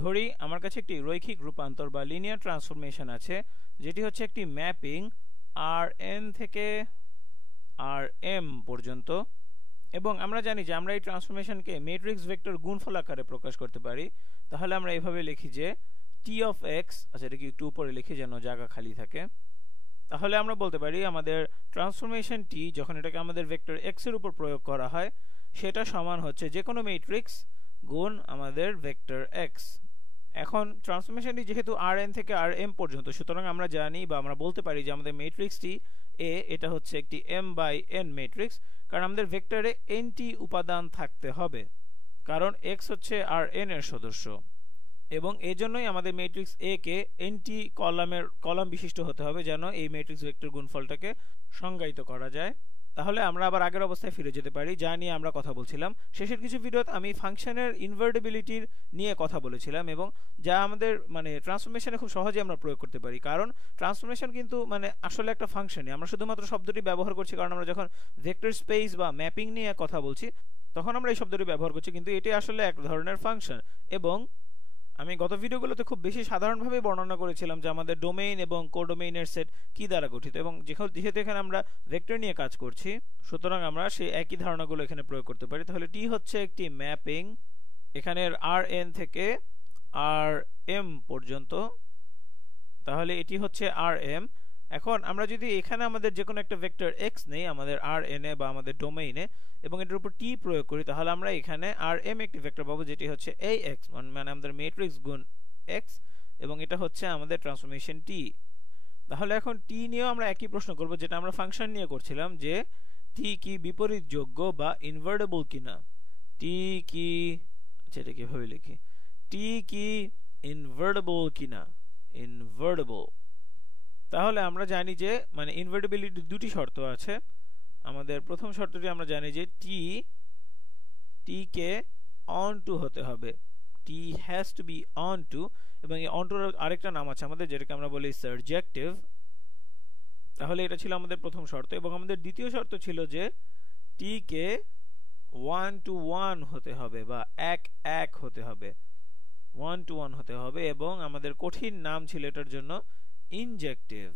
ধরি আমার কাছে একটি রৈখিক রূপান্তর বা লিনিয়ার ট্রান্সফরমেশন আছে, যেটি হচ্ছে একটি ম্যাপিং Rn থেকে Rm পর্যন্ত, এবং আমরা জানি যে আমরা এই ট্রান্সফরমেশনকে ম্যাট্রিক্স ভেক্টর গুণফল আকারে প্রকাশ করতে পারি। তাহলে আমরা এভাবে লিখি যে t অফ x, আচ্ছা এটাকে একটু উপরে লিখি যেন জায়গা খালি থাকে। তাহলে আমরা বলতে পারি আমাদের ট্রান্সফরমেশন t যখন এটাকে আমাদের ভেক্টর x এর উপর প্রয়োগ করা হয়, সেটা সমান হচ্ছে যে কোনো ম্যাট্রিক্স গুণ আমাদের ভেক্টর x। এখন ট্রান্সফরমেশনটি যেহেতু Rn থেকে Rm পর্যন্ত, সুতরাং আমরা জানি বা আমরা বলতে পারি যে আমাদের ম্যাট্রিক্সটি A এটা হচ্ছে একটি m/n ম্যাট্রিক্স, কারণ আমাদের ভেক্টরে nটি উপাদান থাকতে হবে, কারণ x হচ্ছে Rn এর সদস্য, এবং এজন্যই আমাদের ম্যাট্রিক্স A কে nটি কলাম বিশিষ্ট হতে হবে যেন এই ম্যাট্রিক্স ভেক্টর গুণফলটাকে সংজ্ঞায়িত করা যায়। তাহলে আমরা আবার আগের অবস্থায় ফিরে যেতে পারি, যা নিয়ে আমরা কথা বলছিলাম। শেষের কিছু ভিডিওতে আমি ফাংশনের ইনভার্টিবিলিটির নিয়ে কথা বলেছিলাম, এবং যা আমাদের ট্রান্সফরমেশনে খুব সহজে আমরা প্রয়োগ করতে পারি, কারণ ট্রান্সফরমেশন কিন্তু আসলে একটা ফাংশনই। আমরা শুধুমাত্র শব্দটি ব্যবহার করছি কারণ আমরা যখন ভেক্টর স্পেস বা ম্যাপিং নিয়ে কথা বলছি তখন আমরা এই শব্দটি ব্যবহার করছি, কিন্তু এটি আসলে এক ধরনের ফাংশন। এবং আমি গত ভিডিওগুলোতে খুব বেশি সাধারণভাবে বর্ণনা করেছিলাম যে আমাদের ডোমেইন এবং কোডোমেইনের সেট কি দ্বারা গঠিত, এবং যেহেতু এখানে আমরা ভেক্টর নিয়ে কাজ করছি, সুতরাং আমরা সেই একই ধারণাগুলো এখানে প্রয়োগ করতে পারি। তাহলে টি হচ্ছে একটি ম্যাপিং এখানের Rn থেকে Rm পর্যন্ত, তাহলে এটি হচ্ছে Rm। এখন আমরা যদি এখানে আমাদের যে কোনো একটা ভেক্টর x নেই আমাদের Rn এ বা আমাদের ডোমেইনে, এবং এটার উপর t প্রয়োগ করি, তাহলে আমরা এখানে Rm একটি ভেক্টর পাবো যেটি হচ্ছে Ax, মানে আমাদের ম্যাট্রিক্স গুণ x, এবং এটা হচ্ছে আমাদের ট্রান্সফরমেশন t। তাহলে এখন t নিয়েও আমরা একই প্রশ্ন করব যেটা আমরা ফাংশন নিয়ে করছিলাম, যে t কি বিপরীতযোগ্য বা ইনভার্টেবল কিনা। t কি, আচ্ছা এটা কিভাবে লিখি, t কি ইনভার্টেবল কিনা, ইনভার্টেবল। তাহলে আমরা জানি যে ইনভার্টিবিলিটির দুটি শর্ত আছে। আমাদের প্রথম শর্তটি আমরা জানি যে টি কে অন টু হতে হবে, T has to be on to, এবং এই অন টুর আরেকটা নাম আছে আমাদের, যেটাকে আমরা বলি সারজেক্টিভ। তাহলে এটা ছিল আমাদের প্রথম শর্ত, এবং আমাদের দ্বিতীয় শর্ত ছিল যে টি কে 1 to 1 হতে হবে বা 1 হতে হবে, 1 to 1 হতে হবে, এবং আমাদের কঠিন নাম ছিল এটার জন্য ইনজেক্টিভ,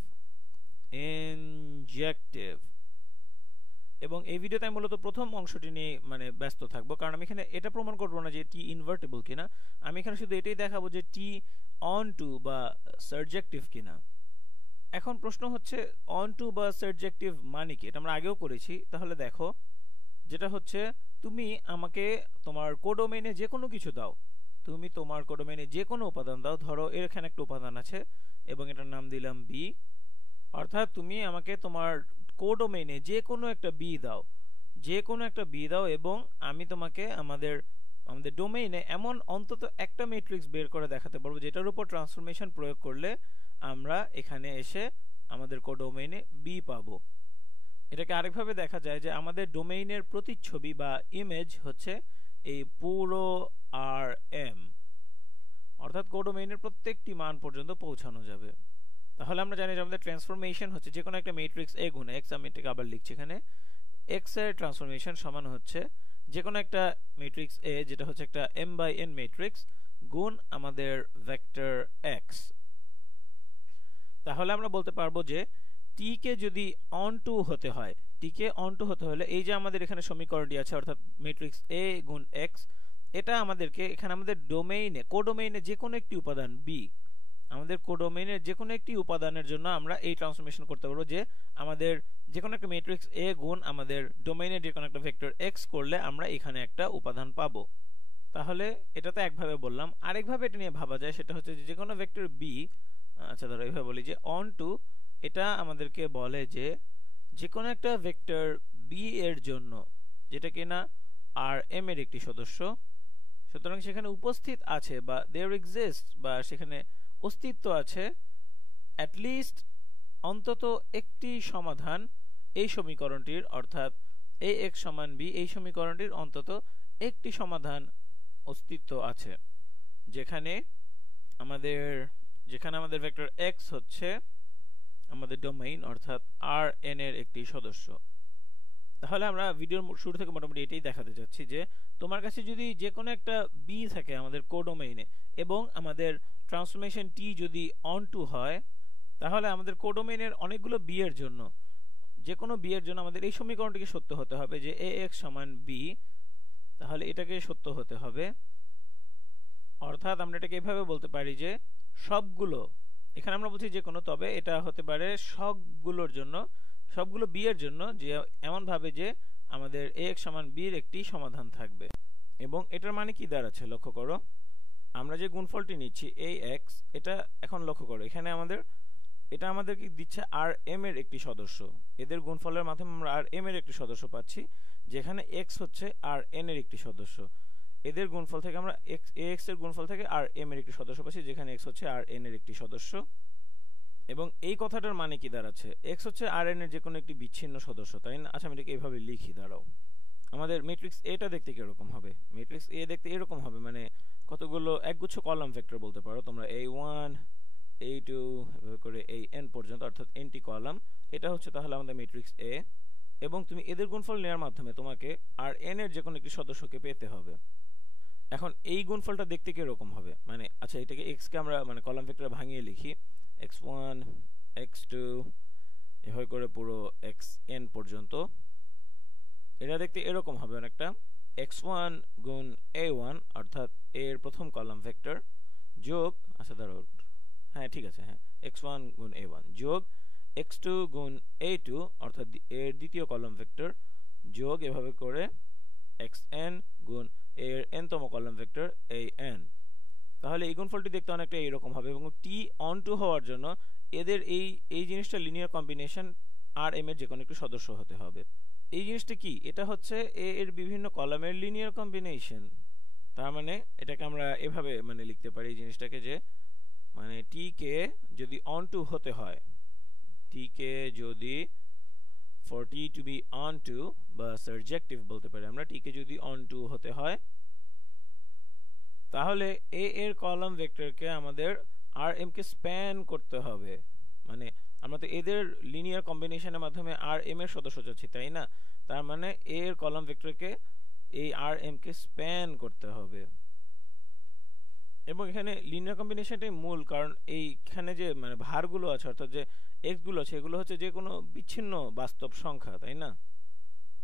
এবং এই ভিডিওতে আমি মূলত প্রথম অংশটি নিয়ে ব্যস্ত থাকবো, কারণ আমি এখানে এটা প্রমাণ করবো না যে টি ইনভার্টেবল কিনা। আমি এখানে শুধু এটাই দেখাবো যে টি অন টু বা সারজেক্টিভ কিনা। এখন প্রশ্ন হচ্ছে অন টু বা সারজেক্টিভ মানে কি, এটা আমরা আগেও করেছি। তাহলে দেখো, যেটা হচ্ছে তুমি আমাকে তোমার কোডোমেইনে যে কোনো কিছু দাও, তুমি তোমার কোডোমেইনে যে কোনো উপাদান দাও, ধরো এখানে একটা উপাদান আছে এবং এটার নাম দিলাম বি, অর্থাৎ তুমি আমাকে তোমার কোডোমেইনে যে কোনো একটা বি দাও, যে কোনো একটা বি দাও, এবং আমি তোমাকে আমাদের ডোমেইনে এমন অন্তত একটা ম্যাট্রিক্স বের করে দেখাতে পারবো যেটার উপর ট্রান্সফরমেশন প্রয়োগ করলে আমরা এখানে এসে আমাদের কোডোমেইনে বি পাবো। এটাকে আরেকভাবে দেখা যায় যে আমাদের ডোমেইনের প্রতিচ্ছবি বা ইমেজ হচ্ছে এই পুরো Rm, অর্থাৎ কোডোমেইনের প্রত্যেকটি মান পর্যন্ত পৌঁছানো যাবে। তাহলে আমরা জানি যে আমাদের ট্রান্সফরমেশন হচ্ছে যে কোনো একটা ম্যাট্রিক্স A গুণ x, আমি এটাকে আবার লিখছি এখানে, x এর ট্রান্সফরমেশন সমান হচ্ছে যে কোনো একটা ম্যাট্রিক্স A যেটা হচ্ছে একটা m/n ম্যাট্রিক্স গুণ আমাদের ভেক্টর x। তাহলে আমরা বলতে পারবো যে t কে যদি অন টু হতে হয়, t কে অন টু হতে হলে এই যে আমাদের এখানে সমীকরণটি আছে, অর্থাৎ ম্যাট্রিক্স A গুণ x, এটা আমাদেরকে এখানে আমাদের ডোমেইনে কোডোমেইনে যে কোনো একটি উপাদান b, আমাদের কোডোমেইনের যে কোনো একটি উপাদানের জন্য আমরা এই ট্রান্সফরমেশন করতে পারবো, যে আমাদের যে কোনো একটা ম্যাট্রিক্স A গুণ আমাদের ডোমেইনের যে কোনো একটা ভেক্টর x করলে আমরা এখানে একটা উপাদান পাবো। তাহলে এটা তো একভাবে বললাম, আরেকভাবে এটা নিয়ে ভাবা যায়, সেটা হচ্ছে যে কোনো ভেক্টর b, আচ্ছা ধরো এইভাবে বলি যে অন টু, এটা আমাদেরকে বলে যে যে কোনো একটা ভেক্টর b এর জন্য যেটা কিনা Rm এর একটি সদস্য, সুতরাং সেখানে উপস্থিত আছে বা দেয়ার এক্সিস্ট বা সেখানে অস্তিত্ব আছে অ্যাটলিস্ট অন্তত একটি সমাধান এই সমীকরণটির, অর্থাৎ ax সমান b, এই সমীকরণটির অন্তত একটি সমাধান অস্তিত্ব আছে, যেখানে আমাদের ভেক্টর x হচ্ছে আমাদের ডোমেইন, অর্থাৎ Rn এর একটি সদস্য। তাহলে আমরা ভিডিওর শুরু থেকে মোটামুটি এটাই দেখাতে চাচ্ছি যে তোমার কাছে যদি যে কোনো একটা বি থাকে আমাদের কোডোমেইনে এবং আমাদের ট্রান্সফরমেশন টি যদি অন টু হয়, তাহলে আমাদের কোডোমেইনের অনেকগুলো বি এর জন্য, যে কোনো বি এর জন্য আমাদের এই সমীকরণটিকে সত্য হতে হবে যে এ এক্স সমান বি। তাহলে এটাকে সত্য হতে হবে, অর্থাৎ আমরা এটাকে এভাবে বলতে পারি যে সবগুলো, এখানে আমরা বলছি যে কোনো, তবে এটা হতে পারে সবগুলোর জন্য, সবগুলো বি এর জন্য, যে এমন ভাবে যে আমাদের এ এক্স সমান বি এর একটি সমাধান থাকবে। এবং এটার মানে কি দাঁড়াচ্ছে লক্ষ্য করো, আমরা যে গুণফলটি নিচ্ছি এই এক্স, এটা এখন লক্ষ্য করো এখানে আমাদের, এটা আমাদেরকে দিচ্ছে আর এম এর একটি সদস্য। এদের গুণফলের মাধ্যমে আমরা আর এম এর একটি সদস্য পাচ্ছি, যেখানে এক্স হচ্ছে আর এন এর একটি সদস্য। এদের গুণফল থেকে আমরা এক্স এর গুণফল থেকে আর এম এর একটি সদস্য পাচ্ছি, যেখানে এক্স হচ্ছে আর এন এর একটি সদস্য। এবং এই কথাটার মানে কি দাঁড়াচ্ছে, এক্স হচ্ছে আর এন এর যে কোনো একটি বিচ্ছিন্ন সদস্য, তাই না? আচ্ছা আমি এটাকে এইভাবে লিখি, দাঁড়াও। আমাদের ম্যাট্রিক্স এটা দেখতে কিরকম হবে, ম্যাট্রিক্স এ দেখতে এরকম হবে, মানে কতগুলো একগুচ্ছ কলাম ভেক্টর বলতে পারো তোমরা, a1 a2 এভাবে করে এই n পর্যন্ত, অর্থাৎ nটি কলাম। এটা হচ্ছে তাহলে আমাদের ম্যাট্রিক্স এ, এবং তুমি এদের গুণফল নেওয়ার মাধ্যমে তোমাকে আর n এর যে কোনো একটি সদস্যকে পেতে হবে। এখন এই গুণফলটা দেখতে কিরকম হবে, মানে আচ্ছা এটাকে x কে আমরা মানে কলাম ভেক্টরে ভাঙিয়ে লিখি, x1 x2 এভাবে করে পুরো xn পর্যন্ত। এটা দেখতে এরকম হবে অনেকটা, x1 গুণ a1 অর্থাৎ এর প্রথম কলাম ভেক্টর যোগ, আচ্ছা দাঁড়াও, হ্যাঁ ঠিক আছে, হ্যাঁ x1 গুণ a1 যোগ x2 গুণ a2 অর্থাৎ এর দ্বিতীয় কলাম ভেক্টর যোগ এভাবে করে xn গুণ এর nতম কলাম ভেক্টর an। তাহলে এই গুণফলটি দেখতে অনেকটা এইরকম হবে, এবং t অন টু হওয়ার জন্য এদের এই জিনিসটা লিনিয়ার কম্বিনেশন আর m এর যে কোনো একটি সদস্য হতে হবে। এই জিনিসটা কি, এটা হচ্ছে এ এর বিভিন্ন কলামের লিনিয়ার কম্বিনেশন। তার মানে এটাকে আমরা এভাবে মানে লিখতে পারি এই জিনিসটাকে, যে মানে টি কে যদি অন টু হতে হয়, টি কে যদি for T to be on two বা সারজেক্টিভ বলতে পারি আমরা, টি কে যদি অন টু হতে হয়, তাহলে এ এর কলাম ভেক্টরকে আমাদের আর এম কে স্প্যান করতে হবে। মানে আমরা তো এদের লিনিয়ার কম্বিনেশনের মাধ্যমে আর এম এর সদস্য চাচ্ছি, তাই না? তার মানে এ এর কলাম ভেক্টরকে এই আর এম কে স্প্যান করতে হবে। এবং এখানে লিনিয়ার কম্বিনেশনটাই মূল, কারণ এইখানে যে মানে ভারগুলো আছে, অর্থাৎ যে এক্স গুলো আছে, এগুলো হচ্ছে যে কোনো বিচ্ছিন্ন বাস্তব সংখ্যা, তাই না?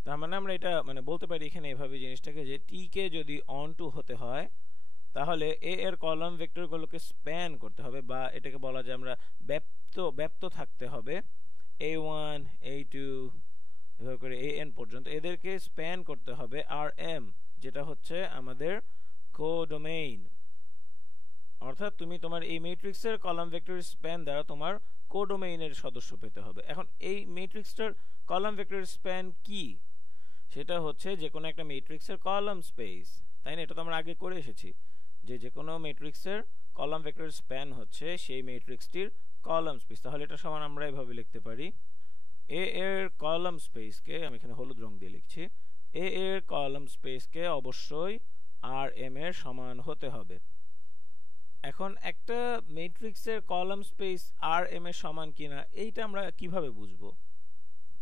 তার মানে আমরা এটা মানে বলতে পারি এখানে এভাবে জিনিসটাকে, যে টি কে যদি অন টু হতে হয়, তাহলে এ এর কলাম ভেক্টরগুলোকে স্প্যান করতে হবে, বা এটাকে বলা যায় আমরা ব্যাপ্ত থাকতে হবে, a1 a2 এভাবে করে an পর্যন্ত, এদেরকে স্প্যান করতে হবে আর এম, যেটা হচ্ছে আমাদের কোডোমেইন। অর্থাৎ তুমি তোমার এই ম্যাট্রিক্সের কলাম ভেক্টর স্প্যান দ্বারা তোমার কোডোমেইনের সদস্য পেতে হবে। এখন এই ম্যাট্রিক্সটার কলাম ভেক্টর স্প্যান কি, সেটা হচ্ছে যে কোনো একটা ম্যাট্রিক্সের কলাম স্পেস, তাই না? এটা তো আমরা আগে করে এসেছি, যে কোনো ম্যাট্রিক্সের কলাম ভেক্টর স্প্যান হচ্ছে সেই ম্যাট্রিক্সটির কলাম স্পেস। তাহলে এটা সমান আমরা এভাবে লিখতে পারি, এ এর কলাম স্পেসকে, আমি এখানে হলুদ রং দিয়ে লিখছি, এ এর কলাম স্পেসকে অবশ্যই আর এম এর সমান হতে হবে। এখন একটা ম্যাট্রিক্সের কলাম স্পেস আর এম এর সমান কিনা এইটা আমরা কিভাবে বুঝবো?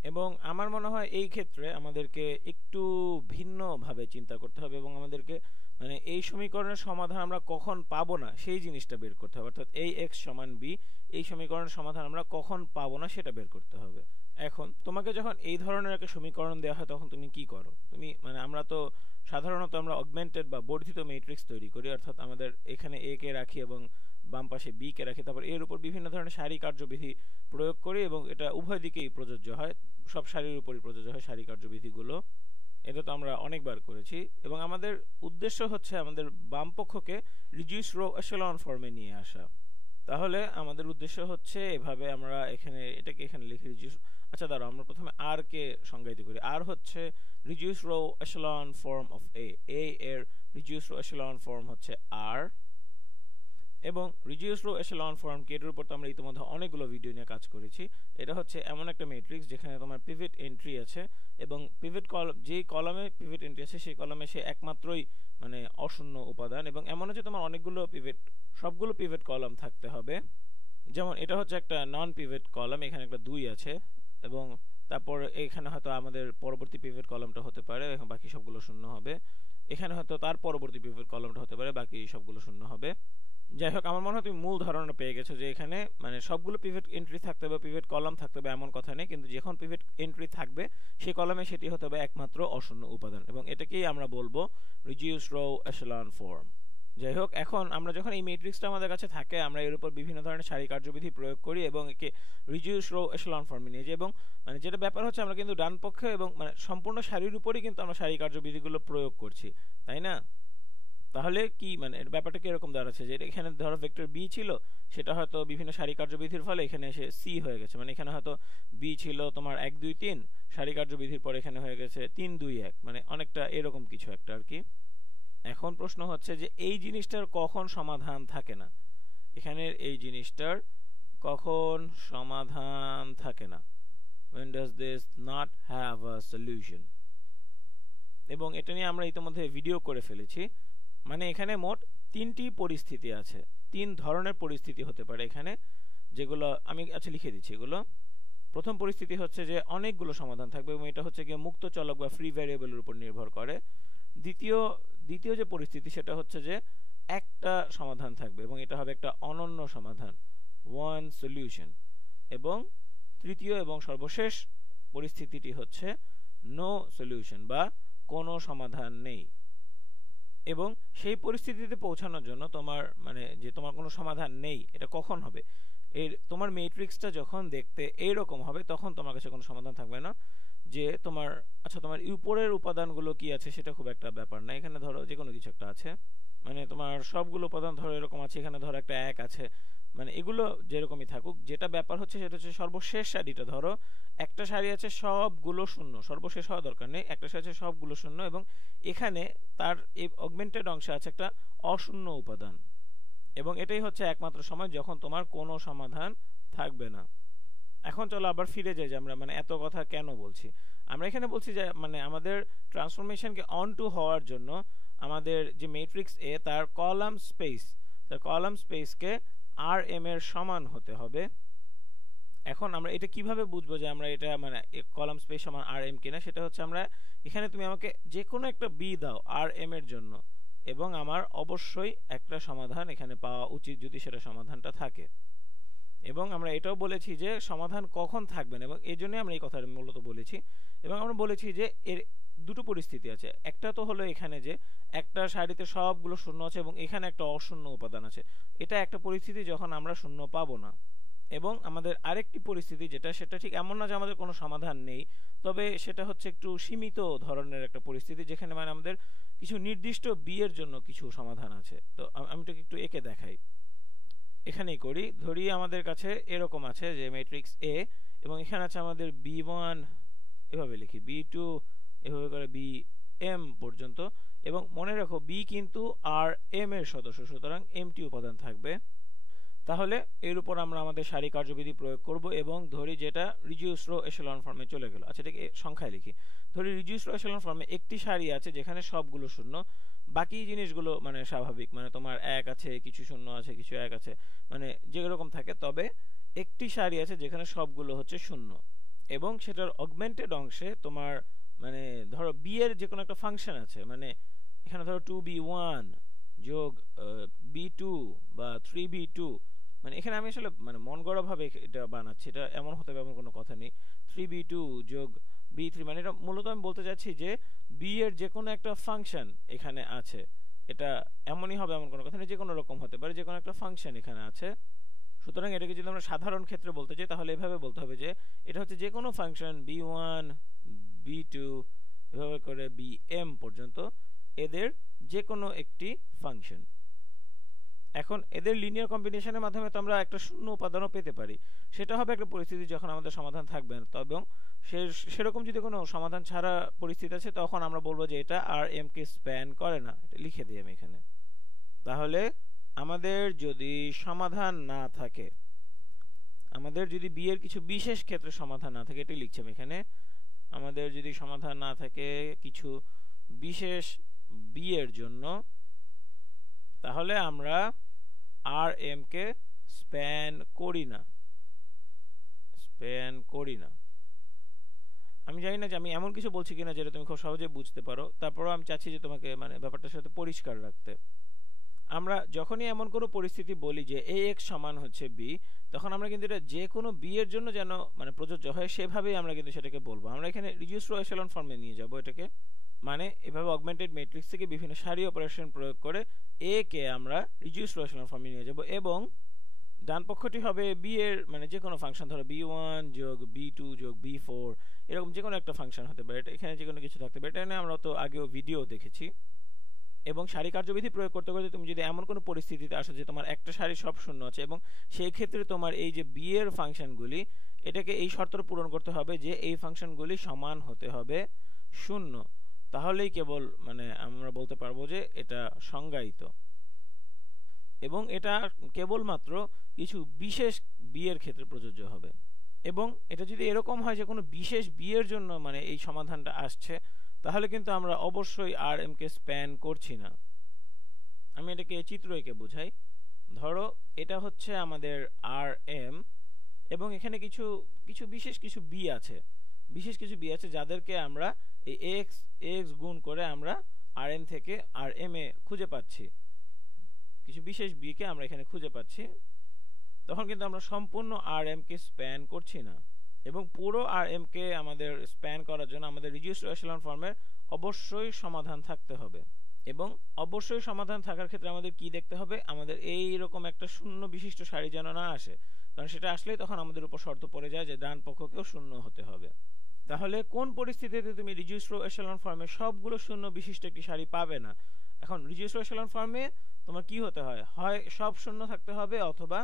এবং আমার মনে হয় এই ক্ষেত্রে আমাদেরকে একটু ভিন্নভাবে চিন্তা করতে হবে, এবং আমাদেরকে মানে এই সমীকরণের সমাধান আমরা কখন পাবো না সেই জিনিসটা বের করতে হবে, অর্থাৎ এই এক্স সমান বি, এই সমীকরণের সমাধান আমরা কখন পাবো না সেটা বের করতে হবে। এখন তোমাকে যখন এই ধরনের একটা সমীকরণ দেওয়া হয়, তখন তুমি কি করো? তুমি মানে আমরা তো সাধারণত আমরা অগমেন্টেড বা বর্ধিত ম্যাট্রিক্স তৈরি করি, অর্থাৎ আমাদের এখানে এ কে রাখি এবং বাম পাশে বি কে রাখি, তারপর এর উপর বিভিন্ন ধরনের সারি কার্যবিধি প্রয়োগ করি, এবং এটা উভয় দিকেই প্রযোজ্য হয়, সব সারির উপরই প্রযোজ্য হয় সারি কার্যবিধিগুলো। এটা তো আমরা অনেকবার করেছি, এবং আমাদের উদ্দেশ্য হচ্ছে আমাদের বাম পক্ষকে রিডিউস রো এশেলন ফর্মে নিয়ে আসা। তাহলে আমাদের উদ্দেশ্য হচ্ছে এভাবে আমরা এটাকে এখানে লিখে রিডিউস, আচ্ছা দাঁড়াও আমরা প্রথমে আর কে সংজ্ঞায়িত করি। আর হচ্ছে রিডিউস রো এশেলন ফর্ম অফ এ এর রিডিউস রো এশেলন ফর্ম হচ্ছে আর, এবং রিডিউস রো এশেলন ফর্ম কে এর উপর তো আমরা ইতিমধ্যে অনেকগুলো ভিডিও নিয়ে কাজ করেছি। এটা হচ্ছে এমন একটা ম্যাট্রিক্স যেখানে তোমার পিভট এন্ট্রি আছে, এবং পিভট কলাম, যেই কলামে পিভট এন্ট্রি আছে সেই কলামে সে একমাত্রই মানে অশূন্য উপাদান, এবং এমন হচ্ছে তোমার অনেকগুলো সবগুলো পিভট কলাম থাকতে হবে। যেমন এটা হচ্ছে একটা নন পিভট কলাম, এখানে একটা 2 আছে, এবং তারপর এখানে হয়তো আমাদের পরবর্তী পিভট কলামটা হতে পারে, বাকি সবগুলো শূন্য হবে। এখানে হয়তো তার পরবর্তী পিভট কলামটা হতে পারে, বাকি সবগুলো শূন্য হবে। যাই হোক, আমার মনে হয় তুমি মূল ধারণা পেয়ে গেছো যে এখানে মানে সবগুলো পিভট এন্ট্রি থাকতে হবে, পিভট কলাম থাকতে হবে এমন কথা নেই, কিন্তু যখন পিভট এন্ট্রি থাকবে সেই কলামে সেটি হতে হবে একমাত্র অশূন্য উপাদান, এবং এটাকেই আমরা বলবো রিডিউস রো এশেলন ফর্ম। যাই হোক, এখন আমরা যখন এই ম্যাট্রিক্সটা আমাদের কাছে থাকে, আমরা এর উপর বিভিন্ন ধরনের সারি কার্যবিধি প্রয়োগ করি এবং একে রিডিউস রো এশেলন ফর্মে নিয়ে যাই। এবং মানে যেটা ব্যাপার হচ্ছে, আমরা কিন্তু ডান পক্ষে এবং মানে সম্পূর্ণ সারির উপরই কিন্তু আমরা সারি কার্যবিধিগুলো প্রয়োগ করছি, তাই না? তাহলে কি মানে ব্যাপারটা কি এরকম দাঁড়াচ্ছে যে এখানে ধরো ভেক্টর বি ছিল, সেটা হয়তো বিভিন্ন সারি কার্যবিধির ফলে এখানে এসে সি হয়ে গেছে। মানে এখানে হয়তো বি ছিল তোমার 1 2 3, সারি কার্যবিধির পর এখানে হয়ে গেছে 3 2 1, মানে অনেকটা এরকম কিছু একটা আর কি। এখন প্রশ্ন হচ্ছে যে এই জিনিসটার কখন সমাধান থাকে না, এখানের এই জিনিসটার কখন সমাধান থাকে না, when does this not have a solution? এবং এটা নিয়ে আমরা ইতিমধ্যে ভিডিও করে ফেলেছি। মানে এখানে মোট 3টি পরিস্থিতি আছে, 3 ধরনের পরিস্থিতি হতে পারে এখানে, যেগুলো আমি লিখে দিচ্ছি। এগুলো প্রথম পরিস্থিতি হচ্ছে যে অনেকগুলো সমাধান থাকবে এবং এটা হচ্ছে গিয়ে মুক্ত চলক বা ফ্রি ভ্যারিয়েবলের উপর নির্ভর করে। দ্বিতীয় যে পরিস্থিতি সেটা হচ্ছে যে একটা সমাধান থাকবে এবং এটা হবে একটা অনন্য সমাধান, ওয়ান সলিউশন। এবং তৃতীয় এবং সর্বশেষ পরিস্থিতিটি হচ্ছে নো সলিউশন বা কোনো সমাধান নেই। এবং সেই পরিস্থিতিতে পৌঁছানোর জন্য তোমার মানে যে তোমার কোনো সমাধান নেই, এটা কখন হবে? তোমার ম্যাট্রিক্সটা যখন দেখতে এইরকম হবে তখন তোমার কাছে কোনো সমাধান থাকবে না। যে তোমার তোমার উপরের উপাদানগুলো কি আছে সেটা খুব একটা ব্যাপার না। এখানে ধরো যে কোনো কিছু একটা আছে, মানে তোমার সবগুলো উপাদান ধরো এরকম আছে, এখানে ধরো একটা 1 আছে, মানে এগুলো যেরকমই থাকুক, যেটা ব্যাপার হচ্ছে সেটা হচ্ছে সর্বশেষ সারিটা। ধরো একটা সারি আছে সবগুলো শূন্য, সর্বশেষ হওয়া দরকার নেই, একটা সারি আছে সবগুলো শূন্য এবং এখানে তার এই অগমেন্টেড অংশে আছে একটা অশূন্য উপাদান, এবং এটাই হচ্ছে একমাত্র সময় যখন তোমার কোনো সমাধান থাকবে না। এখন চলো আবার ফিরে যাই যে আমরা মানে এত কথা কেন বলছি। আমরা এখানে বলছি যে মানে আমাদের ট্রান্সফরমেশনকে অন টু হওয়ার জন্য আমাদের যে ম্যাট্রিক্স এ তার কলাম স্পেসকে আর এম এর সমান হতে হবে। এখন আমরা এটা কিভাবে বুঝবো যে আমরা এটা মানে কলাম স্পেস সমান আর এম কিনা? সেটা হচ্ছে আমরা এখানে তুমি আমাকে যে কোনো একটা বি দাও আর এম এর জন্য, এবং আমার অবশ্যই একটা সমাধান এখানে পাওয়া উচিত যদি সেটা সমাধানটা থাকে। এবং আমরা এটাও বলেছি যে সমাধান কখন থাকবে না, এবং এই জন্যই আমরা এই কথাটা মূলত বলেছি। এবং আমরা বলেছি যে এর দুটো পরিস্থিতি আছে। একটা তো হলো এখানে যে একটা সারিতে সবগুলো শূন্য আছে এবং এখানে একটা অশূন্য উপাদান আছে, এটা একটা পরিস্থিতি যখন আমরা শূন্য পাবো না। এবং আমাদের আরেকটি পরিস্থিতি সেটা ঠিক এমন না যে আমাদের কোনো সমাধান নেই, তবে সেটা হচ্ছে একটু সীমিত ধরনের একটা পরিস্থিতি, যেখানে মানে আমাদের কিছু নির্দিষ্ট বি এর জন্য কিছু সমাধান আছে। তো আমি এটাকে একটু এঁকে দেখাই। এখানেই করি, ধরি আমাদের কাছে এরকম আছে যে ম্যাট্রিক্স এ, এবং এখানে আছে আমাদের বি1, এভাবে লিখি বি2, এভাবে করে বি এম পর্যন্ত। এবং মনে রাখো বি কিন্তু আর এম এর সদস্য, সুতরাং এমটি উপাদান থাকবে। তাহলে এর উপর আমরা আমাদের সারি কার্যবিধি প্রয়োগ করব এবং ধরি যেটা রিডিউস রো এশেলন ফর্মে চলে গেল। এটাকে সংখ্যায় লিখি। ধরি রিডিউস রো এশেলন ফর্মে একটি সারি আছে যেখানে সবগুলো শূন্য, বাকি জিনিসগুলো মানে স্বাভাবিক, মানে তোমার 1 আছে, কিছু শূন্য আছে, কিছু 1 আছে, মানে যেরকম থাকে। তবে একটি সারি আছে যেখানে সবগুলো হচ্ছে শূন্য, এবং সেটার অগমেন্টেড অংশে তোমার মানে ধরো বি এর যে কোনো একটা ফাংশন আছে, মানে এখানে ধরো 2b1 যোগ b2 বা 3b2, মানে এখানে আমি আসলে মানে মন গড়া ভাবে এটা বানাচ্ছি, এটা এমন হতে হবে এমন কোনো কথা নেই। 3b2 যোগ b3, মানে এটা মূলত আমি বলতে চাচ্ছি যে বি এর যে কোনো একটা ফাংশন এখানে আছে, এটা এমনই হবে এমন কোনো কথা নেই, যে কোনো রকম হতে পারে, যে কোনো একটা ফাংশন এখানে আছে। সুতরাং এটাকে যদি আমরা সাধারণ ক্ষেত্রে বলতে চাই তাহলে এভাবে বলতে হবে যে এটা হচ্ছে যে কোনো ফাংশন b1 b2 এভাবে করে bm পর্যন্ত, এদের যে কোনো একটি ফাংশন। এখন এদের লিনিয়ার কম্বিনেশনের মাধ্যমে তো আমরা একটা শূন্য উপাদানও পেতে পারি, সেটা হবে একটা পরিস্থিতি যখন আমাদের সমাধান থাকবে না। তবে সেরকম যদি কোনো সমাধান ছাড়া পরিস্থিতি আছে তখন আমরা বলবো যে এটা আর এম কে স্প্যান করে না। এটা লিখে দিই আমি এখানে। তাহলে আমাদের যদি সমাধান না থাকে, আমাদের যদি বি এর কিছু বিশেষ ক্ষেত্রে সমাধান না থাকে, এটাই লিখছি আমি এখানে, আমাদের যদি সমাধান না থাকে কিছু বিশেষ বি এর জন্য, তাহলে আমরা আর এম কে স্প্যান করি না। আমি জানি না যে আমি এমন কিছু বলছি কিনা যেটা তুমি খুব সহজে বুঝতে পারো, তারপরেও আমি চাচ্ছি যে তোমাকে মানে ব্যাপারটার সাথে পরিষ্কার রাখতে। আমরা যখনই এমন কোনো পরিস্থিতি বলি যে ax সমান হচ্ছে b, তখন আমরা কিন্তু এটা যে কোনো b এর জন্য যেন মানে প্রযোজ্য হয় সেভাবেই আমরা কিন্তু সেটাকে বলবো। আমরা এখানে রিডিউস রো এশেলন ফর্মে নিয়ে যাব এটাকে, মানে এভাবে অগমেন্টেড ম্যাট্রিক্স থেকে বিভিন্ন সারি অপারেশন প্রয়োগ করে a কে আমরা রিডিউস রো এশেলন ফর্মে নিয়ে যাব, এবং ডান পক্ষটি হবে b এর মানে যে কোনো ফাংশন, ধরো b1 যোগ b2 যোগ b4, এরকম যে কোনো একটা ফাংশন হতে পারে, এটা এখানে যে কোনো কিছু থাকতে পারে। এটা নিয়ে আমরা তো আগেও ভিডিও দেখেছি। এবং সারি কার্যবিধি প্রয়োগ করতে করতে তুমি যদি এমন কোনো পরিস্থিতিতে আসো যে তোমার একটা সারি সব শূন্য আছে, এবং সেই ক্ষেত্রে তোমার এই যে বি এর ফাংশনগুলি, এটাকে এই শর্তটা পূরণ করতে হবে যে এই ফাংশনগুলি সমান হতে হবে শূন্য, তাহলেই কেবল মানে আমরা বলতে পারবো যে এটা সংজ্ঞায়িত। এবং এটা কেবলমাত্র কিছু বিশেষ বি এর ক্ষেত্রে প্রযোজ্য হবে। এবং এটা যদি এরকম হয় যে কোনো বিশেষ বি এর জন্য মানে এই সমাধানটা আসছে, তাহলে কিন্তু আমরা অবশ্যই আর এম কে স্প্যান করছি না। আমি এটাকে চিত্র এঁকে বোঝাই। ধরো এটা হচ্ছে আমাদের আর এম, এবং এখানে কিছু কিছু বিশেষ কিছু বি আছে, যাদেরকে আমরা এই এক্স এক্স গুণ করে আমরা আর এম থেকে আর এম এ খুঁজে পাচ্ছি, কিছু বিশেষ বি কে আমরা এখানে খুঁজে পাচ্ছি। তখন কিন্তু আমরা সম্পূর্ণ আর এম কে স্প্যান করছি না, এবং পুরো আর এম কে আমাদের স্প্যান করার জন্য আমাদের রিডিউসড এশেলন ফর্মের অবশ্যই সমাধান থাকতে হবে। এবং অবশ্যই সমাধান থাকার ক্ষেত্রে আমাদের কি দেখতে হবে, আমাদের এই রকম একটা শূন্য বিশিষ্ট সারি যেন না আসে, কারণ সেটা আসলেই তখন আমাদের উপর শর্ত পড়ে যায় যে ডান পক্ষকেও শূন্য হতে হবে। তাহলে কোন পরিস্থিতিতে তুমি রিডিউসড রো এশেলন ফর্মে সবগুলো শূন্য বিশিষ্ট একটি সারি পাবে না? এখন রিডিউসড রো এশেলন ফর্মে তোমার কি হতে হয়, হয় সব শূন্য থাকতে হবে, অথবা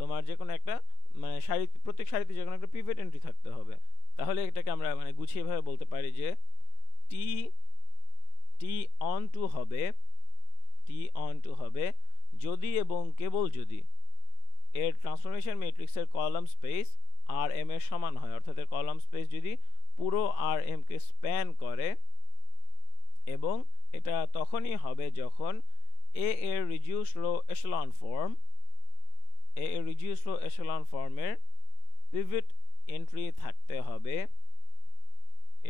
তোমার যে কোনো একটা মানে সারি, প্রত্যেক সারিতে যে কোনো একটা পিভট এন্ট্রি থাকতে হবে। তাহলে এটাকে আমরা মানে গুছিয়ে ভাবে বলতে পারি যে টি টি অন টু হবে যদি এবং কেবল যদি এর ট্রান্সফরমেশন ম্যাট্রিক্সের কলাম স্পেস আর এম এর সমান হয়, অর্থাৎ এর কলাম স্পেস যদি পুরো আর এম কে স্প্যান করে, এবং এটা তখনই হবে যখন এ এর রিডিউসড রো এশেলন ফর্মের পিভট এন্ট্রি থাকতে হবে,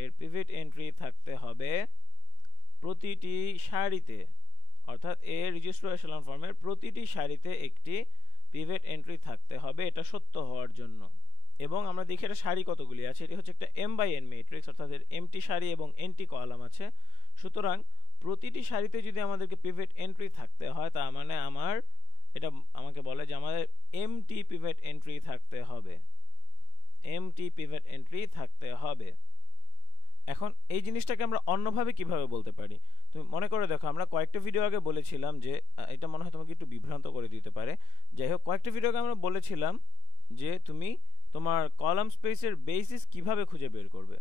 এর পিভট এন্ট্রি থাকতে হবে প্রতিটি সারিতে, অর্থাৎ এ রিডিউসড রো এশেলন ফর্মের প্রতিটি সারিতে একটি পিভট এন্ট্রি থাকতে হবে, এটা সত্য হওয়ার জন্য। এবং আমরা দেখি এটা সারি কতগুলি আছে, এটি হচ্ছে একটা এম বাই এন ম্যাট্রিক্স, অর্থাৎ এর এমটি সারি এবং এনটি কলাম আছে। সুতরাং প্রতিটি সারিতে যদি আমাদেরকে পিভট এন্ট্রি থাকতে হয়, তার মানে এটা আমাকে বলে যে আমাদের এমটি পিভট এন্ট্রি থাকতে হবে। এখন এই জিনিসটাকে আমরা অন্যভাবে কিভাবে বলতে পারি, তুমি মনে করে দেখো, আমরা কয়েকটা ভিডিও আগে বলেছিলাম যে এটা মনে হয় তোমাকে একটু বিভ্রান্ত করে দিতে পারে। যাই হোক, কয়েকটা ভিডিও আগে আমরা বলেছিলাম যে তুমি তোমার কলাম স্পেসের বেসিস কিভাবে খুঁজে বের করবে,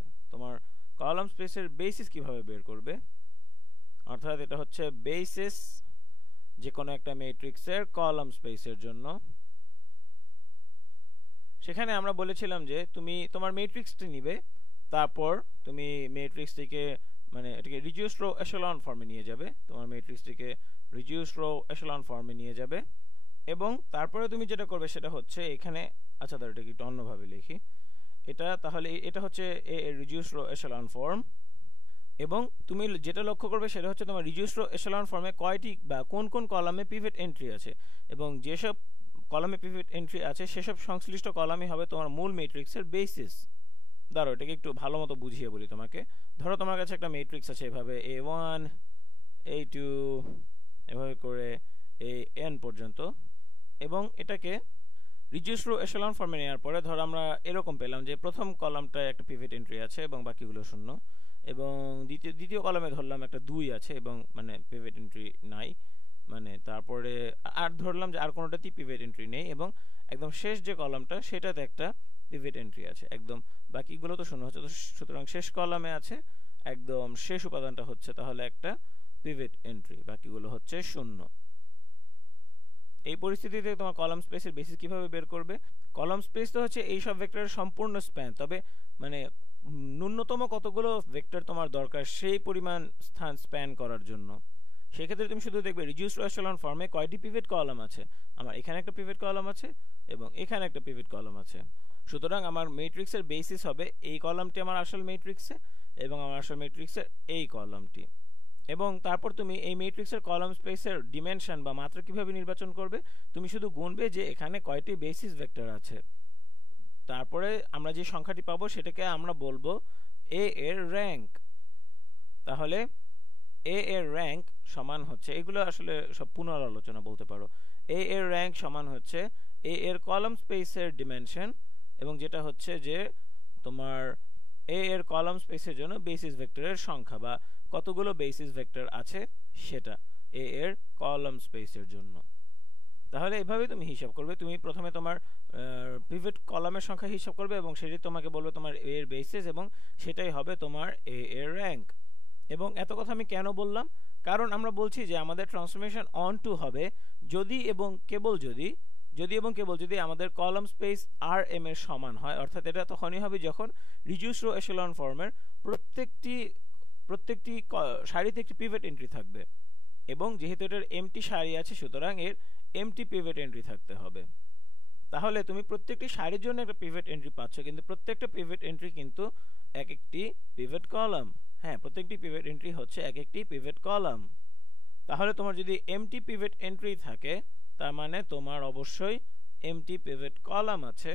অর্থাৎ এটা হচ্ছে বেসিস যে কোনো একটা ম্যাট্রিক্সের কলাম স্পেসের জন্য। সেখানে আমরা বলেছিলাম যে তুমি তোমার ম্যাট্রিক্সটি নিবে, তারপর তুমি ম্যাট্রিক্সটিকে মানে এটাকে রিডিউসড রো এশেলন ফর্মে নিয়ে যাবে, এবং তারপরে তুমি যেটা করবে সেটা হচ্ছে এখানে, আচ্ছা ধর এটাকে একটু অন্যভাবে লিখি, তাহলে এটা হচ্ছে এ রিডিউসড রো এশেলন ফর্ম, এবং তুমি যেটা লক্ষ্য করবে সেটা হচ্ছে তোমার রিডিউসড রো এশেলন ফর্মে কয়টি বা কোন কোন কলামে পিভট এন্ট্রি আছে, এবং যেসব কলামে পিভট এন্ট্রি আছে সেসব সংশ্লিষ্ট কলামই হবে তোমার মূল ম্যাট্রিক্সের বেসিস। ধরো এটাকে একটু ভালো মতো বুঝিয়ে বলি তোমাকে। ধরো তোমার কাছে একটা ম্যাট্রিক্স আছে এভাবে A1 A2 এভাবে করে AN পর্যন্ত, এবং এটাকে রিডিউসড রো এশেলন ফর্মে নেওয়ার পরে ধরো আমরা এরকম পেলাম যে প্রথম কলামটায় একটা পিভট এন্ট্রি আছে এবং বাকিগুলো শূন্য, এবং দ্বিতীয় কলামে ধরলাম একটা 2 আছে এবং মানে পিভট এন্ট্রি নাই, মানে তারপরে আর ধরলাম যে আর কোনোটাতেই পিভট এন্ট্রি নেই, এবং একদম শেষ যে কলামটা সেটাতে একটা পিভট এন্ট্রি আছে, একদম বাকিগুলো তো শূন্য হচ্ছে। তো সুতরাং শেষ কলামে আছে একদম শেষ উপাদানটা হচ্ছে তাহলে একটা পিভট এন্ট্রি, বাকিগুলো হচ্ছে শূন্য। এই পরিস্থিতিতে তোমার কলাম স্পেসের বেসিস কিভাবে বের করবে? কলাম স্পেস তো হচ্ছে এই সব ভেক্টরের সম্পূর্ণ স্প্যান, তবে মানে ন্যূনতম কতগুলো ভেক্টর তোমার দরকার সেই পরিমাণ স্থান স্প্যান করার জন্য। সেক্ষেত্রে তুমি শুধু দেখবে রিডিউসড রো এশেলন ফর্মে কয়টি পিভট কলাম আছে। আমার এখানে একটা পিভট কলাম আছে এবং এখানে একটা পিভট কলাম আছে। সুতরাং আমার ম্যাট্রিক্সের বেসিস হবে এই কলামটি আমার আসল ম্যাট্রিক্সে এবং আমার আসল ম্যাট্রিক্সের এই কলামটি। এবং তারপর তুমি এই ম্যাট্রিক্সের কলাম স্পেসের ডিমেনশন বা মাত্রা কিভাবে নির্বাচন করবে, তুমি শুধু গুনবে যে এখানে কয়টি বেসিস ভেক্টর আছে, তারপরে আমরা যে সংখ্যাটি পাবো সেটাকে আমরা বলবো এ এর র্যাঙ্ক। তাহলে এ এর র্যাঙ্ক সমান হচ্ছে, এগুলো আসলে সব পুনরালোচনা বলতে পারো, এ এর র্যাঙ্ক সমান হচ্ছে এ এর কলাম স্পেসের ডিমেনশন এবং যেটা হচ্ছে যে তোমার এ এর কলাম স্পেসের জন্য বেসিস ভেক্টরের সংখ্যা বা কতগুলো বেসিস ভেক্টর আছে সেটা এ এর কলাম স্পেসের জন্য। তাহলে এভাবে তুমি হিসাব করবে, তুমি প্রথমে তোমার পিভট কলামের সংখ্যা হিসাব করবে এবং সেটি তোমাকে বলবে তোমার এ এর বেসিস এবং সেটাই হবে তোমার এ এর র্যাঙ্ক। এবং এত কথা আমি কেন বললাম, কারণ আমরা বলছি যে আমাদের ট্রান্সফরমেশন অন টু হবে যদি এবং কেবল যদি আমাদের কলাম স্পেস আর এম এর সমান হয়, অর্থাৎ এটা তখনই হবে যখন রিডিউস রো এশেলন ফর্মের প্রত্যেকটি সারিতে একটি পিভট এন্ট্রি থাকবে এবং যেহেতু এটার এমটি সারি আছে সুতরাং এর এমটি পিভট এন্ট্রি থাকতে হবে। তাহলে তুমি প্রত্যেকটি সারির জন্য একটা পিভট এন্ট্রি পাচ্ছ, কিন্তু প্রত্যেকটা পিভট এন্ট্রি কিন্তু এক একটি পিভট কলাম। হ্যাঁ, প্রত্যেকটি পিভট এন্ট্রি হচ্ছে এক একটি পিভট কলাম। তাহলে তোমার যদি এমটি পিভট এন্ট্রি থাকে তার মানে তোমার অবশ্যই এমটি পিভট কলাম আছে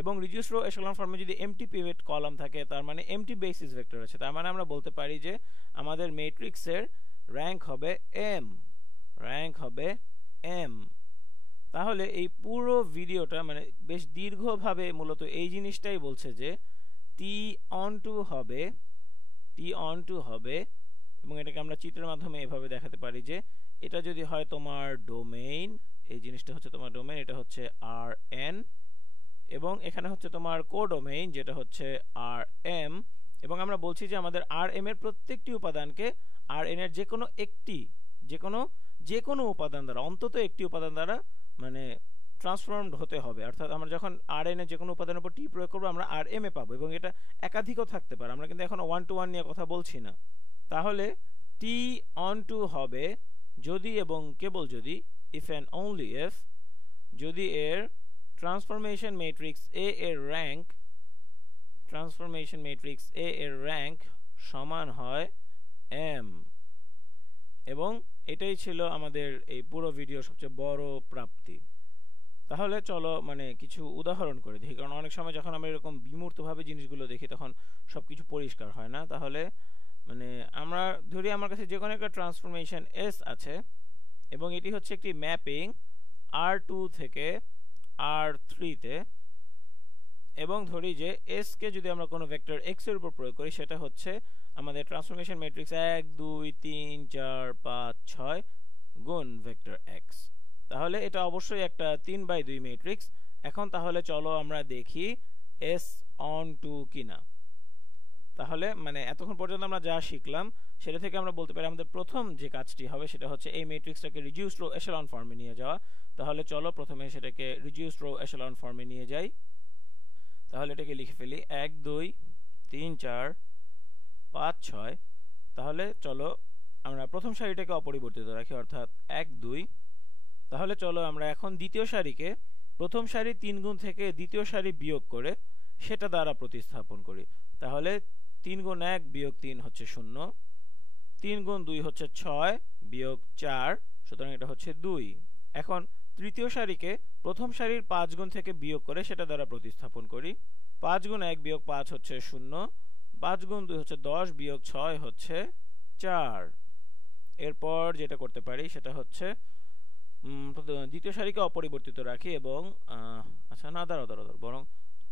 এবং রিডিউস রো এশেলন ফর্মে যদি এমটি পিভট কলাম থাকে তার মানে এমটি বেসিস ভেক্টর আছে। তার মানে আমরা বলতে পারি যে আমাদের ম্যাট্রিক্সের র্যাঙ্ক হবে এম। তাহলে এই পুরো ভিডিওটা মানে বেশ দীর্ঘভাবে মূলত এই জিনিসটাই বলছে যে টি অন টু হবে এবং এটাকে আমরা চিত্রের মাধ্যমে এভাবে দেখাতে পারি যে এটা যদি হয় তোমার ডোমেইন, এই জিনিসটা হচ্ছে তোমার ডোমেইন, এটা হচ্ছে আর এন এবং এখানে হচ্ছে তোমার কোডোমেইন যেটা হচ্ছে আর এম। এবং আমরা বলছি যে আমাদের আর এম এর প্রত্যেকটি উপাদানকে আর এন এর যে কোনো উপাদান দ্বারা অন্তত একটি উপাদান দ্বারা মানে ট্রান্সফর্মড হতে হবে। অর্থাৎ আমরা যখন আর এন এর যে কোনো উপাদানের উপর টি প্রয়োগ করবো আমরা আর এম এ পাবো এবং এটা একাধিকও থাকতে পারে, আমরা কিন্তু এখন 1 to 1 নিয়ে কথা বলছি না। তাহলে টি অন টু হবে যদি এবং কেবল যদি ইফ অ্যান্ড অনলি ইফ যদি এর ট্রান্সফরমেশন ম্যাট্রিক্স এ এর র্যাঙ্ক সমান হয় এম। এবং এটাই ছিল আমাদের এই পুরো ভিডিওর সবচেয়ে বড় প্রাপ্তি। তাহলে চলো মানে কিছু উদাহরণ করে দেখি, কারণ অনেক সময় যখন আমরা এরকম বিমূর্তভাবে জিনিসগুলো দেখি তখন সবকিছু পরিষ্কার হয় না। তাহলে মানে আমরা ধরি আমার কাছে যে কোনো একটা ট্রান্সফরমেশন এস আছে এবং এটি হচ্ছে একটি ম্যাপিং R2 থেকে R3 তে এবং ধরি যে এস কে যদি আমরা কোনো ভেক্টর x এর উপর প্রয়োগ করি সেটা হচ্ছে আমাদের ট্রান্সফরমেশন ম্যাট্রিক্স 1 2 3 4 5 6 গুণ ভেক্টর x। তাহলে এটা অবশ্যই একটা 3/2 ম্যাট্রিক্স। এখন তাহলে চলো আমরা দেখি এস অন টু কিনা। তাহলে মানে এতক্ষণ পর্যন্ত আমরা যা শিখলাম সেটা থেকে আমরা বলতে পারি আমাদের প্রথম যে কাজটি হবে সেটা হচ্ছে এই ম্যাট্রিক্সটাকে রিডিউসড রো এশেলন ফর্মে নিয়ে যাওয়া। তাহলে চলো প্রথমে সেটাকে রিডিউসড রো এশেলন ফর্মে নিয়ে যাই। তাহলে এটাকে লিখে ফেলি 1 2 3 4 5 6। তাহলে চলো আমরা প্রথম সারিটাকে অপরিবর্তিত রাখি অর্থাৎ 1 2। তাহলে চলো আমরা এখন দ্বিতীয় সারিকে প্রথম সারি 3 গুণ থেকে দ্বিতীয় সারি বিয়োগ করে সেটা দ্বারা প্রতিস্থাপন করি। তাহলে 3 গুণ 1 বিয়োগ 3 হচ্ছে 0, 3 গুণ 2 হচ্ছে 6 বিয়োগ 4, সুতরাং এটা হচ্ছে 2। এখন তৃতীয় সারিকে প্রথম সারির 5 গুণ থেকে বিয়োগ করে সেটা দ্বারা প্রতিস্থাপন করি। 5 গুণ 1 বিয়োগ 5 হচ্ছে 0, 5 গুণ 2 হচ্ছে 10 বিয়োগ 6 হচ্ছে 4। এরপর যেটা করতে পারি সেটা হচ্ছে দ্বিতীয় সারিকে অপরিবর্তিত রাখি এবং আচ্ছা না দাঁড়াও বরং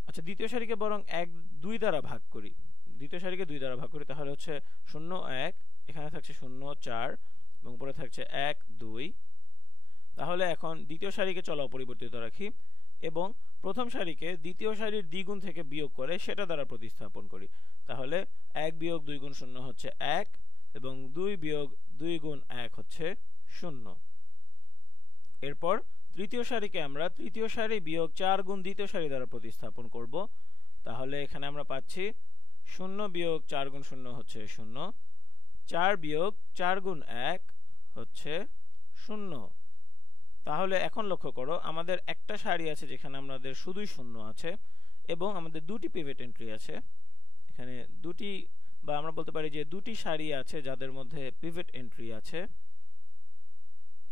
আচ্ছা দ্বিতীয় সারিকে বরং 1 2 দ্বারা ভাগ করি। দ্বিতীয় সারিকে 2 দ্বারা ভাগ করি তাহলে হচ্ছে 0 1, এখানে থাকছে 0 4 এবং উপরে থাকছে 1 2। তাহলে এখন দ্বিতীয় সারিকে চলো অপরিবর্তিত রাখি এবং প্রথম সারিকে দ্বিতীয় সারির দ্বিগুণ থেকে বিয়োগ করে সেটা দ্বারা প্রতিস্থাপন করি। তাহলে 1 বিয়োগ 2 গুণ 0 হচ্ছে 1 এবং 2 বিয়োগ 2 গুণ 1 হচ্ছে 0। এরপর তৃতীয় সারিকে আমরা তৃতীয় সারি বিয়োগ 4 গুণ দ্বিতীয় সারি দ্বারা প্রতিস্থাপন করব। তাহলে এখানে আমরা পাচ্ছি 0 বিয়োগ 4 গুণ 0 হচ্ছে 0, 4 বিয়োগ 4 গুণ 1 হচ্ছে 0। তাহলে এখন লক্ষ্য করো, আমাদের একটা সারি আছে যেখানে আমাদের শুধুই শূন্য আছে এবং আমাদের দুটি পিভট এন্ট্রি আছে। এখানে দুটি, বা আমরা বলতে পারি যে দুটি সারি আছে যাদের মধ্যে পিভট এন্ট্রি আছে,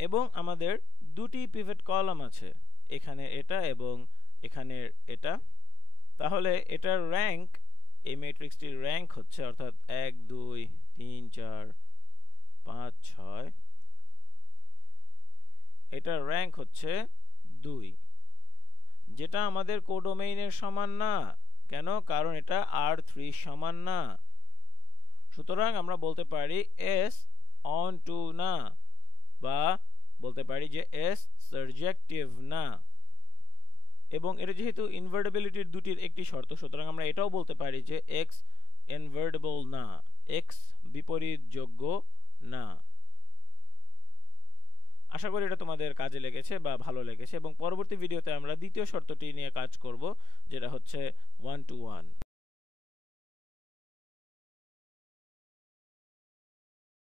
এবং আমাদের দুটি পিভট কলাম আছে, এখানে এটা এবং এখানে এটা। তাহলে এটার র্যাঙ্ক, এই ম্যাট্রিক্সটির র্যাঙ্ক হচ্ছে, অর্থাৎ 1 2 3 4 5 6, এটার র্যাঙ্ক হচ্ছে 2, যেটা আমাদের কোডোমেইনের সমান না। কেন? কারণ এটা R3 সমান না। সুতরাং আমরা বলতে পারি S on to না, বা বলতে পারি যে S সারজেক্টিভ না। এবং এটা যেহেতু ইনভার্টিবিলিটির দুটির একটি শর্ত, সুতরাং আমরা এটাও বলতে পারি যে X ইনভার্টিবল না, X বিপরীতযোগ্য না। আশা করি এটা তোমাদের কাজে লেগেছে বা ভালো লেগেছে, এবং পরবর্তী ভিডিওতে আমরা দ্বিতীয় শর্তটি নিয়ে কাজ করব, যেটা হচ্ছে 1 to 1।